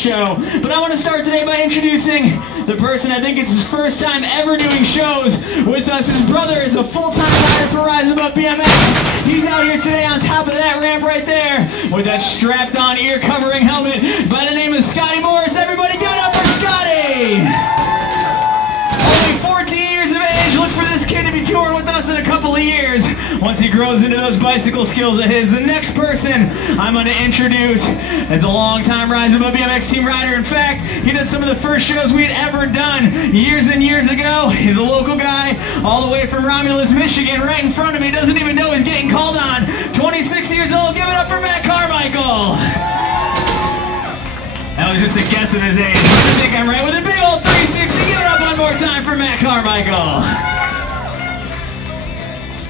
show. But I want to start today by introducing the person, I think it's his first time ever doing shows with us. His brother is a full-time rider for Rise Above BMX. He's out here today on top of that ramp right there with that strapped-on ear-covering helmet by the name of Scotty Morris. Everybody give it up for Scotty! Only 14 years of age. Look for this kid to be touring with us in a couple of years once he grows into those bicycle skills of his. The next person I'm going to introduce is a long-time Rise Above BMX team rider. In fact, he did some of the first shows we had ever done years and years ago. He's a local guy all the way from Romulus, Michigan, right in front of me. Doesn't even know he's getting called on. 26 years old. Give it up for Matt Carmichael. That was just a guess of his age. I think I'm right with a big old 360. Give it up one more time for Matt Carmichael.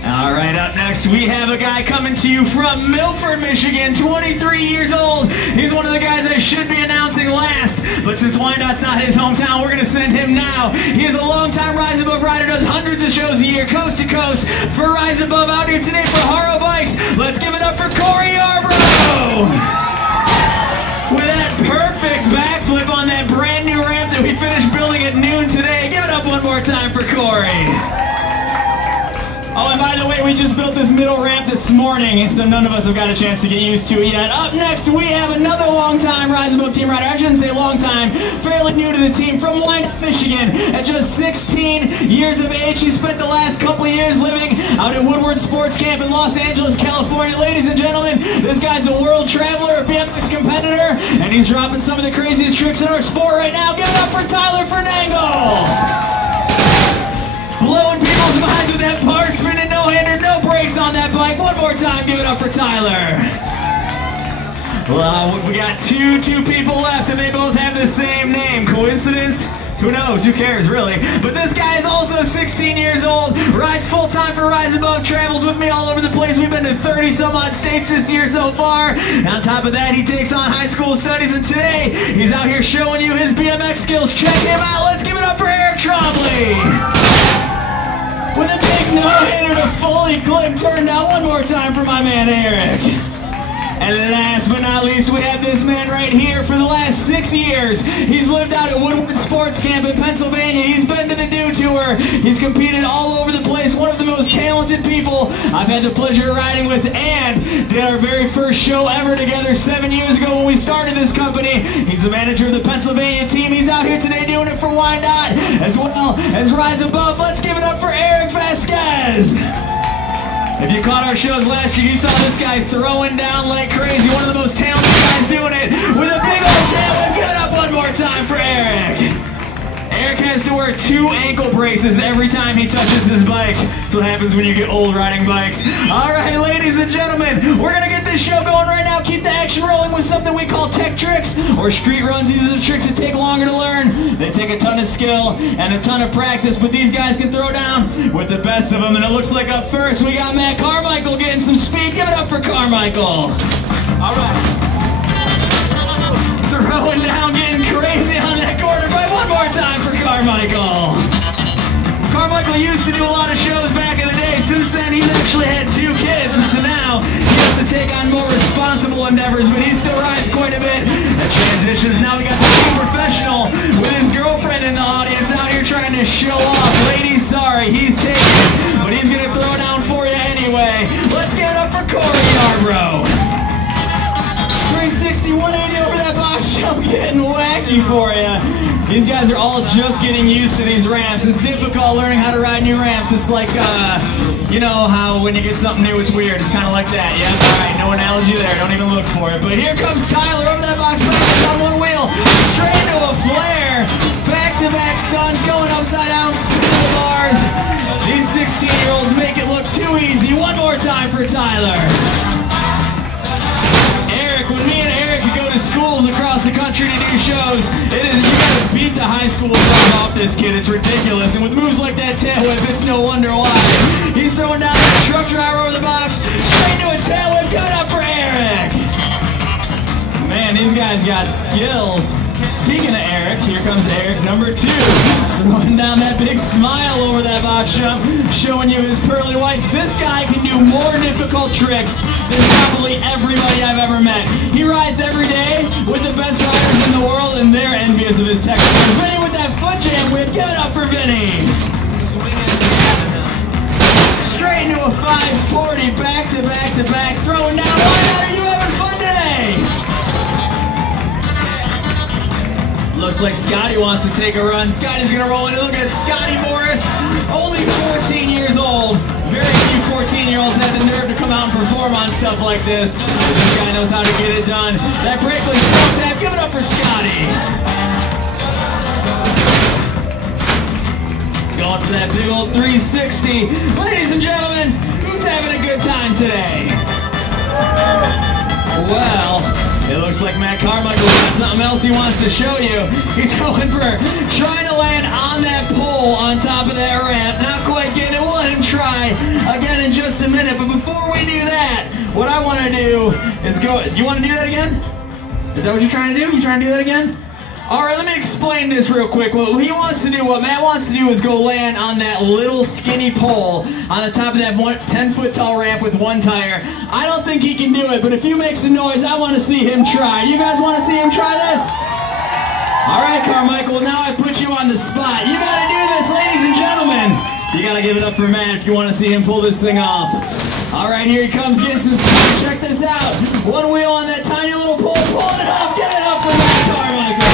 All right, up next we have a guy coming to you from Milford, Michigan, 23 years old. He's one of the guys I should be announcing last, but since Wyandotte's not his hometown, we're going to send him now. He is a longtime Rise Above rider, does hundreds of shows a year, coast to coast for Rise Above. Out here today for Haro Bikes. Let's give it up for Corey Yarbrough. With that perfect backflip on that brand new ramp that we finished building at noon today. Give it up one more time for Corey. Oh, and by the way, we just built this middle ramp this morning, so none of us have got a chance to get used to it yet. Up next, we have another long-time Rise Above team rider. I shouldn't say long-time, fairly new to the team, from Wyandotte, Michigan. At just 16 years of age, he spent the last couple of years living out at Woodward Sports Camp in Los Angeles, California. Ladies and gentlemen, this guy's a world traveler, a BMX competitor, and he's dropping some of the craziest tricks in our sport right now. Give it up for Tyler Fernangle! Blowing people's minds with that bar spinning, no-hander, no brakes on that bike. One more time, give it up for Tyler. Well, we got two people left, and they both have the same name. Coincidence? Who knows? Who cares, really? But this guy is also 16 years old, rides full-time for Rise Above, travels with me all over the place. We've been to 30-some-odd states this year so far. And on top of that, he takes on high school studies, and today, he's out here showing you his BMX skills. Check him out. Let's give it up for Eric Trombley. With a big no-hitter to fully clip turned out. One more time for my man Eric. And last but not least, we have this man right here for the last 6 years. He's lived out at Woodward Sports Camp in Pennsylvania. He's been to the Dew Tour. He's competed all over the place. One of the most talented people I've had the pleasure of riding with, and did our very first show ever together 7 years ago when we started this company. He's the manager of the Pennsylvania team. He's out here today doing it for Wyandotte as well as Rise Above. Let's give it up for Eric Vasquez. If you caught our shows last year, you saw this guy throwing down like crazy. One of the most talented guys doing it with a big old tail. Give it up one more time for Eric. Eric has to wear 2 ankle braces every time he touches his bike. That's what happens when you get old riding bikes. All right, ladies and gentlemen, we're going to get this show going right now. Keep the action rolling with something we call tech tricks or street runs. These are the tricks that take longer to learn. They take a ton of skill and a ton of practice, but these guys can throw down with the best of them. And it looks like up first, we got Matt Carmichael getting some speed. Give it up for Carmichael. All right. Throwing down, getting crazy on that quarter pipe. One more time for Carmichael. Carmichael used to do a lot of shows back in the day. Since then, he's actually had 2 kids, and so now he has to take on more responsible endeavors, but he still rides quite a bit. That transitions. Now we got the team professional with his girlfriend in the audience out here trying to show off. Ladies, sorry, he's taking it, but he's going to throw down for you anyway. Let's get it up for Corey Yarbrough. 360, 180 over that box jump, getting wacky for you. These guys are all just getting used to these ramps. It's difficult learning how to ride new ramps. It's like, you know how when you get something new, it's weird. It's kind of like that. Yep, all right, no analogy there. Don't even look for it. But here comes Tyler over that box, on one wheel, straight into a flare. Back-to-back stunts, going upside down, spinning the bars. These 16-year-olds make it look too easy. One more time for Tyler. Eric, when me and Eric go to schools across the country to do shows, you gotta beat the high school stuff off this kid. It's ridiculous. And with moves like that tail whip, it's no wonder why. He's throwing down a truck driver over the box, straight into a tail whip. Give it up for Eric. Man, these guys got skills. Speaking of Eric, here comes Eric number 2, throwing down that big smile over over that box jump, showing you his pearly whites. This guy can do more difficult tricks than probably everybody I've ever met. He rides every day with the best riders in the world, and they're envious of his technique. Vinny with that foot jam whip. Give it up for Vinny. Straight into a 540, back to back to back, throwing down. Wyandotte, are you having fun today? Looks like Scotty wants to take a run. Scotty's gonna roll in. Look at Scotty Morris, only 14 years old. Very few 14-year-olds have the nerve to come out and perform on stuff like this. But this guy knows how to get it done. That Breakley front tap, give it up for Scotty. Going for that big old 360. Ladies and gentlemen, who's having a good time today? Well, it looks like Matt Carmichael's got something else he wants to show you. He's going for trying to land on that pole on top of that ramp. Not quite getting it. We'll let him try again in just a minute. But before we do that, what I want to do is go. Do you want to do that again? Is that what you're trying to do? You trying to do that again? All right, let me explain this real quick. What Matt wants to do is go land on that little skinny pole on the top of that 10-foot tall ramp with one tire. I don't think he can do it, but if you make some noise, I want to see him try. You guys want to see him try this? All right, Carmichael, well, now I put you on the spot. You got to do this, ladies and gentlemen. You got to give it up for Matt if you want to see him pull this thing off. All right, here he comes, getting some speed. Check this out. One wheel on that tiny little pole, pulling it up. Get it up for Matt Carmichael.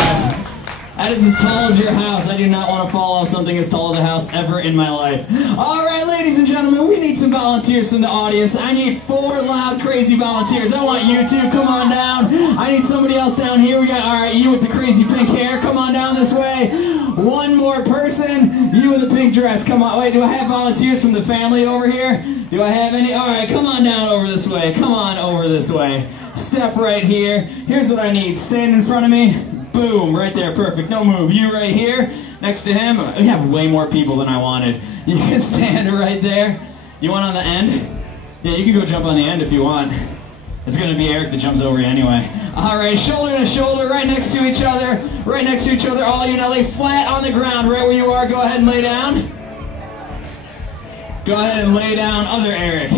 That is as tall as your house. I do not want to fall off something as tall as a house ever in my life. All right, ladies and gentlemen, we need some volunteers from the audience. I need 4 loud, crazy volunteers. I want you two. Come on down. I need somebody else down here. We got, all right, you with the crazy pink hair. Come on down this way. One more person. You in the pink dress. Come on. Wait, do I have volunteers from the family over here? Do I have any? All right, come on down over this way. Come on over this way. Step right here. Here's what I need. Stand in front of me. Boom, right there, perfect. No move. You right here, next to him. We have way more people than I wanted. You can stand right there. You want on the end? Yeah, you can go jump on the end if you want. It's gonna be Eric that jumps over you anyway. All right, shoulder to shoulder, right next to each other. Right next to each other, all you now lay flat on the ground, right where you are. Go ahead and lay down. Go ahead and lay down. Other Eric.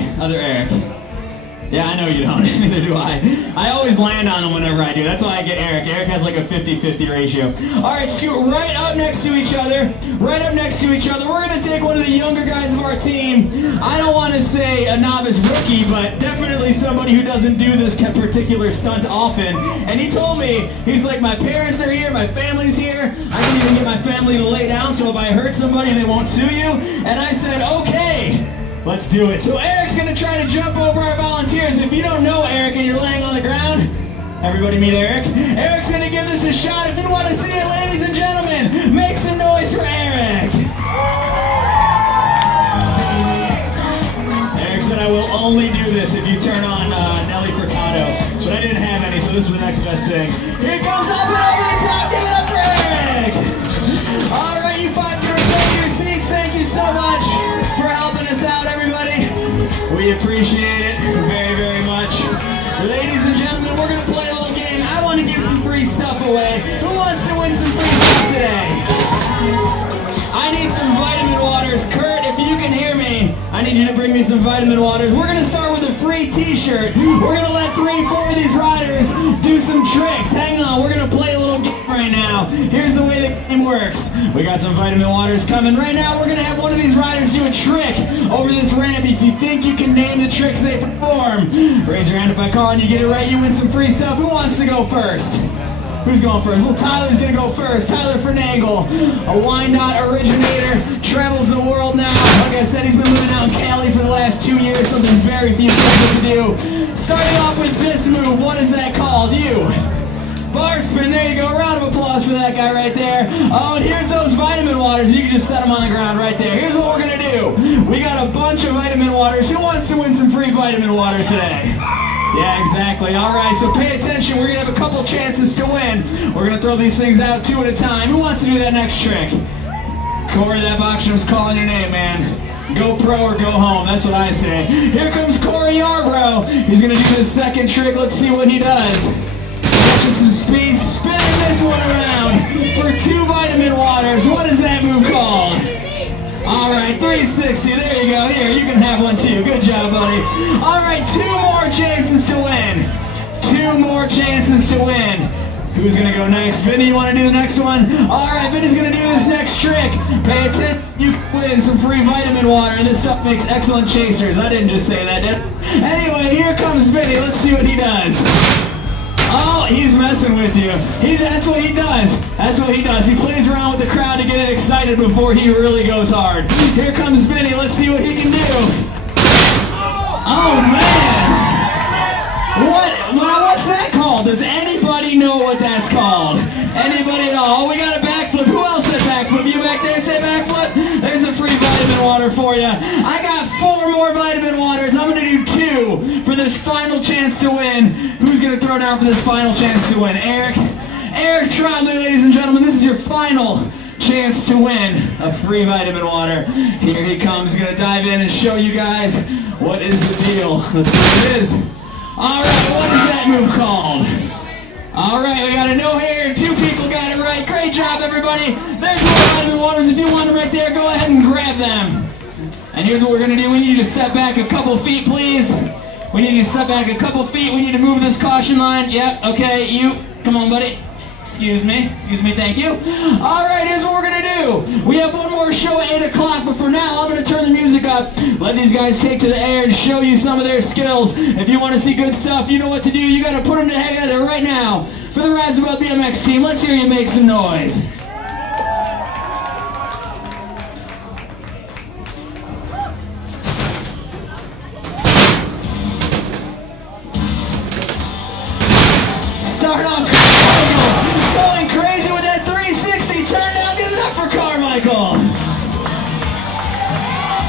Yeah, I know you don't. Neither do I. I always land on him whenever I do. That's why I get Eric. Eric has like a 50-50 ratio. All right, scoot right up next to each other. Right up next to each other. We're going to take one of the younger guys of our team. I don't want to say a novice rookie, but definitely somebody who doesn't do this particular stunt often. And he told me, he's like, my parents are here, my family's here. I can even get my family to lay down, so if I hurt somebody, they won't sue you. And I said, okay. Let's do it. So Eric's going to try to jump over our volunteers. If you don't know Eric and you're laying on the ground, everybody meet Eric. Eric's going to give this a shot. If you want to see it, ladies and gentlemen, make some noise for Eric. Eric said, I will only do this if you turn on Nelly Furtado. But I didn't have any, so this is the next best thing. Here comes up and over the top. Give it up for Eric. All right, you 5 can return to your seats. Thank you so much for helping us out, everybody. We appreciate it very, very much. Ladies and gentlemen, we're going to play a little game. I want to give some free stuff away. Who wants to win some free stuff today? I need some vitamin waters. Kurt, if you can hear me, I need you to bring me some vitamin waters. We're going to start with a free t-shirt. We're going to let 3-4 of these riders do some tricks. Hang on, we're going to play a little game right now. Here's the way the game works. We got some vitamin waters coming. Right now, we're going to have one of these riders do a trick over this ramp. If you think you can name the tricks they perform, raise your hand. If I call and you get it right, you win some free stuff. Who wants to go first? Who's going first? Little Tyler's going to go first. Tyler Finagle, a Wyandotte originator, travels the world now. Like I said, he's been living out in Cali for the last 2 years, something very few people get to do. Starting off with this move, what is that called? Bar spin, there you go. Round of applause for that guy right there. Oh, and here's those vitamin waters. You can just set them on the ground right there. Here's what we're going to do. We got a bunch of vitamin waters. Who wants to win some free vitamin water today? Yeah, exactly. All right, so pay attention. We're going to have a couple chances to win. We're going to throw these things out 2 at a time. Who wants to do that next trick? Corey, that box room's calling your name, man. Go pro or go home. That's what I say. Here comes Corey Yarbrough. He's going to do his second trick. Let's see what he does. Catching some speed, spinning this one around for 2 vitamin waters. What is that move called? All right. 360. There you go. Here, you can have one too. Good job, buddy. All right, 2 more chances to win. 2 more chances to win. Who's gonna go next? Vinny, you wanna do the next one? All right, Vinny's gonna do this next trick. Pay attention, you can win some free vitamin water, and this stuff makes excellent chasers. I didn't just say that, did I? Anyway, here comes Vinny. Let's see what he does. Oh, he's messing with you. That's what he does. That's what he does. He plays around with the crowd to get it excited before he really goes hard. Here comes Vinny. Let's see what he can do. Oh, man. What's that called? Does anybody know what that's called? Anybody know? Oh, we got a backflip. Who else said backflip? You back there say backflip? There's a free vitamin water for you. I got 4 more vitamin waters. I'm going to do 2 for this final chance to win. Who's going to throw down for this final chance to win? Eric? Eric Trombley, ladies and gentlemen. This is your final chance to win a free vitamin water. Here he comes. He's going to dive in and show you guys what is the deal. Let's see what it is. All right, what is that move called? All right, we got a no here. 2 people got it right. Great job, everybody. There's more vitamin waters. If you want them right there, go ahead and grab them. And here's what we're going to do. We need you to step back a couple feet, please. We need you to step back a couple feet. We need to move this caution line. Yep, okay, you. Come on, buddy. Excuse me, thank you. All right, here's what we're gonna do. We have one more show at 8 o'clock, but for now, I'm gonna turn the music up. Let these guys take to the air and show you some of their skills. If you wanna see good stuff, you know what to do. You gotta put them together right now. For the Rise Above BMX team, let's hear you make some noise. Start off going crazy with that 360. Turn it out, give it up for Carmichael.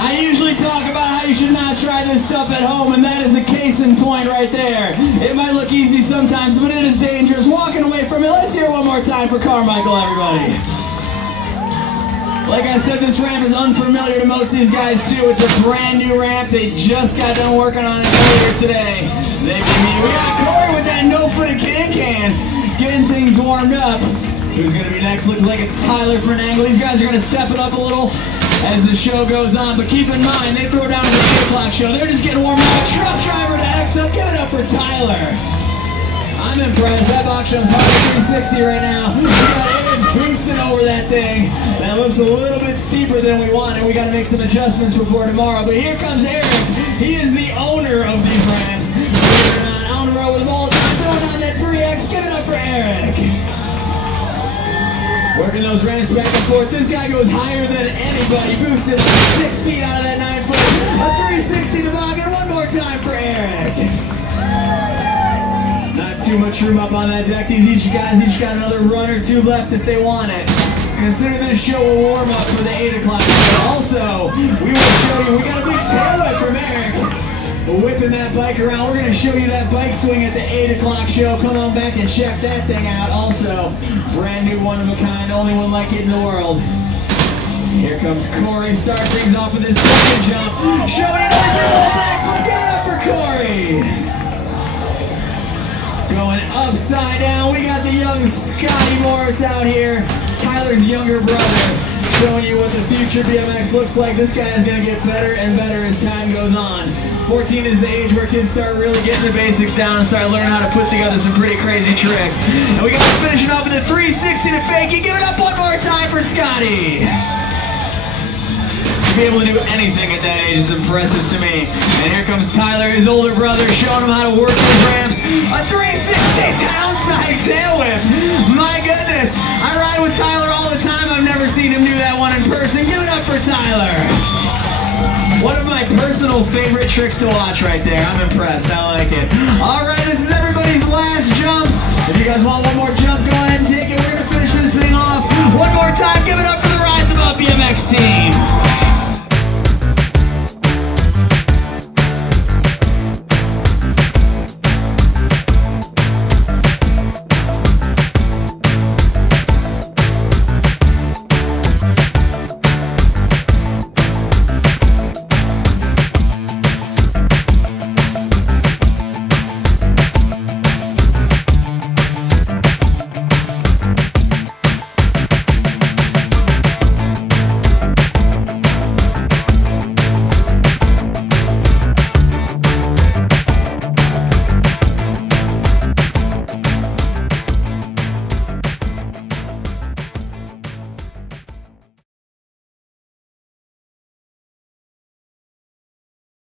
I usually talk about how you should not try this stuff at home, and that is a case in point right there. It might look easy sometimes, but it is dangerous. Walking away from it. Let's hear it one more time for Carmichael, everybody. Like I said, this ramp is unfamiliar to most of these guys too. It's a brand new ramp. They just got done working on it earlier today. We got Corey with that no-footed can-can, getting things warmed up. Who's going to be next? Looks like it's Tyler for an angle. These guys are going to step it up a little as the show goes on, but keep in mind, they throw down at the 8 o'clock show. They're just getting warmed up. Truck driver to X up. Give it up for Tyler. I'm impressed. That box jumps hard at 360 right now. We got Aaron boosting over that thing. That looks a little bit steeper than we wanted. We got to make some adjustments before tomorrow. But here comes Eric. He is the owner of these ramps. On the road with the ball, throwing on that 3X. Give it up for Eric. Working those ramps back and forth. This guy goes higher than anybody. Boosted like 6 feet out of that 9 foot. A 360 toboggan. One more time for Eric. Not too much room up on that deck. These each got another run or 2 left if they want it. Consider this show a warm up for the 8 o'clock show. Also, we will show you, we got a big tail whip from Eric. Whipping that bike around. We're going to show you that bike swing at the 8 o'clock show. Come on back and check that thing out. Also, brand new, one of a kind, only one like it in the world. Here comes Corey. Start things off with his second jump. Showing it back. Give it up for Corey. Going upside down. We got the young Scotty Morris out here. Tyler's younger brother. Showing you what the future BMX looks like. This guy is going to get better and better as time goes on. 14 is the age where kids start really getting the basics down and start learning how to put together some pretty crazy tricks. And we got to finish it up with a 360 to fake it. Give it up one more time for Scotty. To be able to do anything at that age is impressive to me. And here comes Tyler, his older brother, showing him how to work those ramps. A 360 downside tail whip. My goodness. I ride with Tyler all the time. I've never seen him do that one in person. Give it up for Tyler. One of my personal favorite tricks to watch right there. I'm impressed. I like it. All right, this is everybody's last jump. If you guys want one more jump, go ahead and take it. We're going to finish this thing off one more time. Give it up for